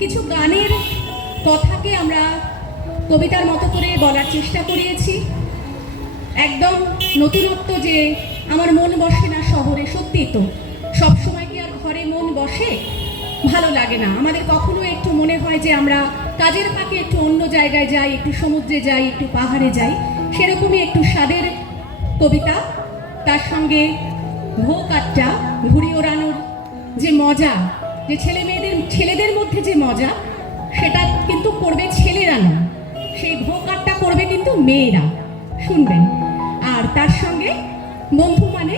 কিছু গানের কথাকে আমরা কবিতার মতো করে বলার চেষ্টা করিয়েছি। একদম নতুনত্ব যে আমার মন বসে না শহরে, সত্যি তো সবসময় কি আর ঘরে মন বসে? ভালো লাগে না আমাদের, কখনো একটু মনে হয় যে আমরা কাজের ফাঁকে একটু অন্য জায়গায় যাই, একটু সমুদ্রে যাই, একটু পাহাড়ে যাই। সেরকমই একটু স্বাদের কবিতা, তার সঙ্গে ভোগ আড্ডা, ঘুড়ি ওড়ানোর যে মজা, যে ছেলেদের মধ্যে যে মজা, সেটা কিন্তু করবে ছেলেরা না, সেই ভোগ আড্ডা করবে কিন্তু মেয়েরা। শুনবেন। আর তার সঙ্গে বন্ধু, মানে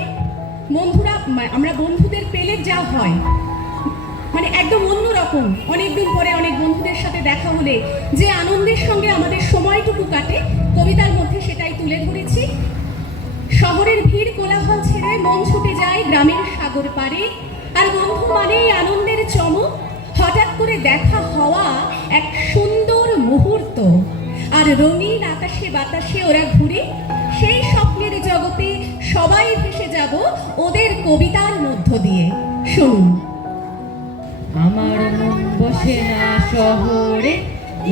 বন্ধুরা, আমরা বন্ধুদের পেলে যা হয়, মানে একদম অন্যরকম। অনেকদিন পরে অনেক বন্ধুদের সাথে দেখা হলে যে আনন্দের সঙ্গে আমাদের সময়টুকু কাটে, কবিতার মধ্যে সেটাই তুলে ধরেছি। শহরের ভিড় কোলাহল ছেড়ে মন ছুটে যায় গ্রামের সাগর পারে, আর বন্ধু মানেই আনন্দের চমক, হঠাৎ করে দেখা হওয়া এক সুন্দর মুহূর্ত। আর রঙিন আকাশে বাতাসে ওরা ঘুরে, সেই স্বপ্নের জগতে সবাই ভেসে যাব ওদের কবিতার মধ্য দিয়ে। শুনুন। আমার মন বসে না শহরে,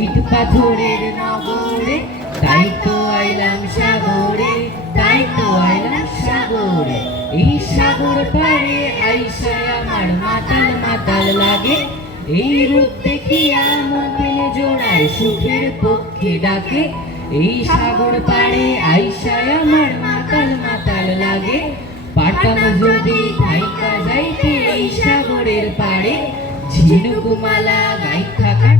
ইট পাথরের নগরে, তাই তো আইলাম সাগরে, তাই তো আইলাম সাগরে। এই সাগর পারে আইসায় আমার মাতাল মাতাল লাগে, এই রূপ দেখিয়া মন মিলে জোড়ায় সুখের পক্ষে ডাকে। এই সাগর পারে আইসায় আমার মাতাল মাতাল লাগে, পারতাম যদি থাইকা যাইতে এই সাগরের পারে, ঝিনুকমালা গাইখা কাট।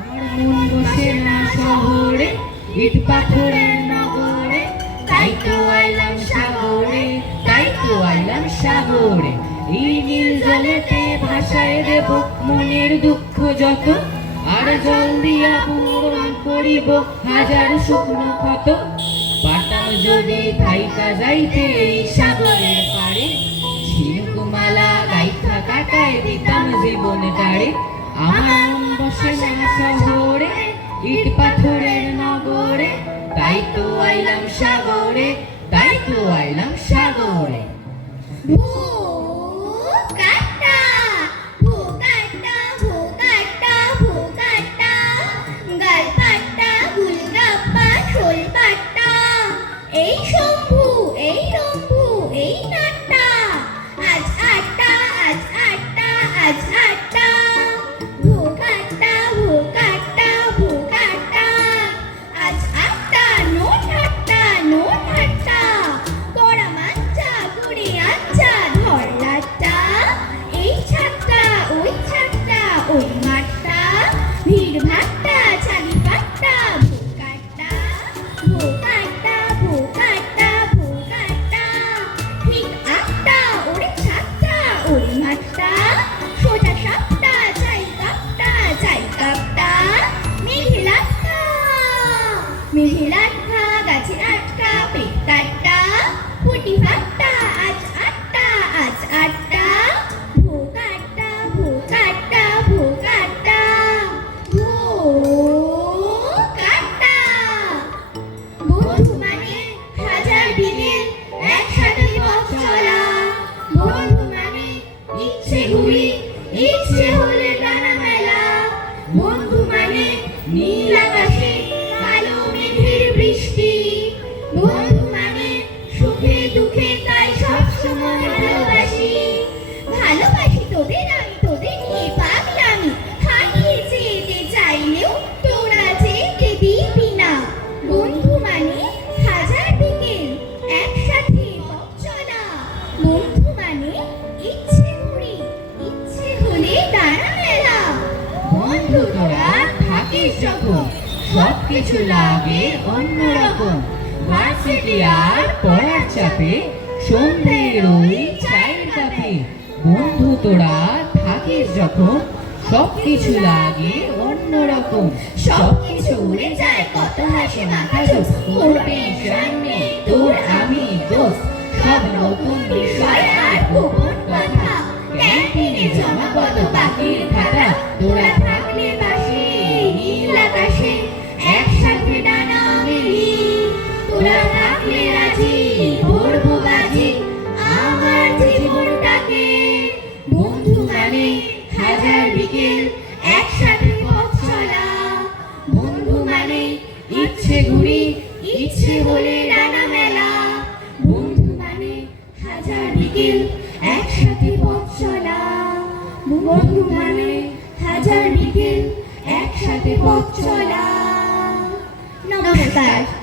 আমার মন বসে না শহরে, ইট পাথরের নগরে, তাই তো আইলাম সাগরে, তাই তো আইলাম সাগরে। এই নীল জলেতে ভাসায় দেব মনের দুঃখ যত, আর জল দিয়া পূরণ করিব হাজার শুকনো ক্ষত। পারতাম যদি থাইকা যাইতে এই সাগরের পারে, ঝিনুকমালা গাইখা কাটায় দিতাম জীবনটারে। আমার মন বসে না শহরে, ইট পাথরের নগরে, তাই তো আইলাম সাগরে, তাই তো আইলাম সাগরে। মিহিলাট্টা গাছে আটকা, পেটাট্টা ফুটি ফাট্টা, আজ আটটা, আজ আটটা। ভোকাট্টা ভোকাট্টা ভোকাট্টা ভোকাট্টা। বন্ধু মানে হাজার দিনের একসাথে পথ চলা, বন্ধু মানে ইচ্ছে ঘুরি, ইচ্ছে হলে ডানা মেলা, বন্ধু মানে নীল আকাশে কালো মেঘের বৃষ্টি, বন্ধু মানে সুখে দুঃখে তাই সবসময় ভালোবাসি। ভালোবাসি তোদের, আমি তোদের নিয়ে পাগলামি, হারিয়ে যেতে চাইলেও তোরা যেতে দিবি না। বন্ধু মানে হাজার বিকেল একসাথে পথ চলা, বন্ধু মানে ইচ্ছে ঘুরি, ইচ্ছে হলে ডানা মেলা। বন্ধু তোরা থাকিস যখন সবকিছু লাগে অন্যরকম, ভার্সিটি আর পড়ার চাপে সন্ধ্যের ওই চায়ের কাপে। বন্ধু তোরা থাকিস যখন সবকিছু লাগে অন্যরকম, সবকিছু উড়ে যায় কত হাসি মাখা জোস, করবে সামনে তোর আমি দোস্ত। সব নতুন বিষয় আর গোপন কথা, ক্যান্টিনে জমা কত বাকির খাতা। তোরা থাকলে পাশে নীল আকাশে একসাথে ডানা মেলি, তোরা থাকলে রাজি ভরবো বাজি আমার জীবনটাকে। বন্ধু মানে বিকেল একসাথে পথ চলা। বন্ধু মানে ইচ্ছে ঘুরি ইচ্ছে বলে ডানা মেলা। বন্ধু মানে হাজার বিকেল একসাথে পথ চলা। বন্ধু মানে হাজার বিকেল একসাথে পথ চলা। নমস্কার।